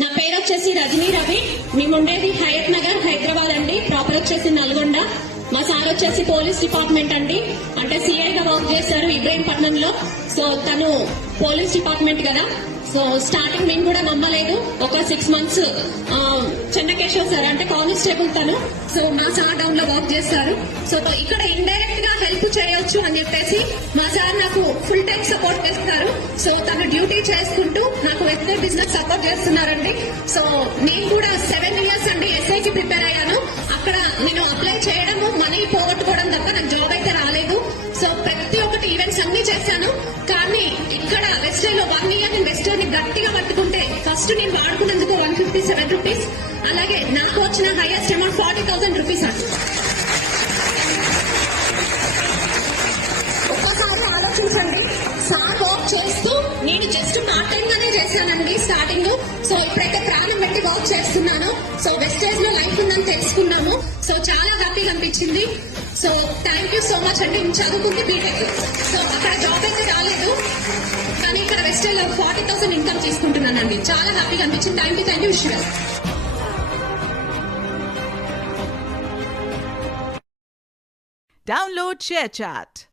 నా పేరు వచ్చేసి రజనీ రవి. మేము ఉండేది హయత్ నగర్ హైదరాబాద్ అండి. ప్రాపర్ వచ్చేసి నల్గొండ. మా సార్ వచ్చేసి పోలీస్ డిపార్ట్మెంట్ అండి, అంటే సిఐగా వర్క్ చేశారు ఇబ్రహీంపట్నంలో. సో తను పోలీస్ డిపార్ట్మెంట్ కదా. సో స్టార్టింగ్ మేము కూడా నమ్మలేదు. ఒక 6 months చెన్నకేశ్వర్ సార్ అంటే కానిస్టేబుల్ తను. సో మా సార్ డౌన్ లో వర్క్ చేస్తారు. సో ఇక్కడ ఇండైరెక్ట్ గా హెల్ప్ చేయొచ్చు అని చెప్పేసి మా సార్ నాకు ఫుల్ టైం సపోర్ట్ చేస్తారు. సో తను డ్యూటీ చేసుకుంటూ నాకు వెస్టర్న్ బిజినెస్ సపోర్ట్ చేస్తున్నారండి. సో నేను కూడా 7 years అండి ఎస్ఐకి ప్రిపేర్ అయ్యాను. అక్కడ నేను అప్లై చేయడము, మనీ పోగొట్టుకోవడం తప్ప నాకు జాబ్ అయితే రాలేదు. సో ప్రతి ఒక్కటి ఈవెంట్స్ అన్ని చేశాను. కానీ ఇక్కడ వెస్టర్న్ లో 1 year నేను వెస్టర్న్ ని గట్టిగా పట్టుకుంటే ఫస్ట్ నేను వాడుకున్నందుకు 157 రూపీస్. అలాగే నాకు వచ్చిన హైయెస్ట్ అమౌంట్ 40,000 రూపీస్ అండి. ఒక్కసారి ఆలోచించండి, సార్ వర్క్ చేస్తూ నేను జస్ట్ పార్ట్ టైం గానే చేశానండి స్టార్టింగ్. సో ఇప్పుడైతే ప్రాణం పెట్టి వర్క్ చేస్తున్నాను. సో వెస్టేజ్ లో లైఫ్ ఉందని తెలుసుకున్నాము. సో చాలా హ్యాపీగా అనిపించింది. So thank you so much అండి. చదువుకుంటే బీటెక్. సో అక్కడ జాబ్ అయితే రాలేదు, కానీ ఇక్కడ వెస్టేజ్ లో 40,000 ఇన్కమ్ తీసుకుంటున్నానండి. చాలా హ్యాపీగా అనిపించింది. థ్యాంక్ యూ విశ్వ. Download ShareChat.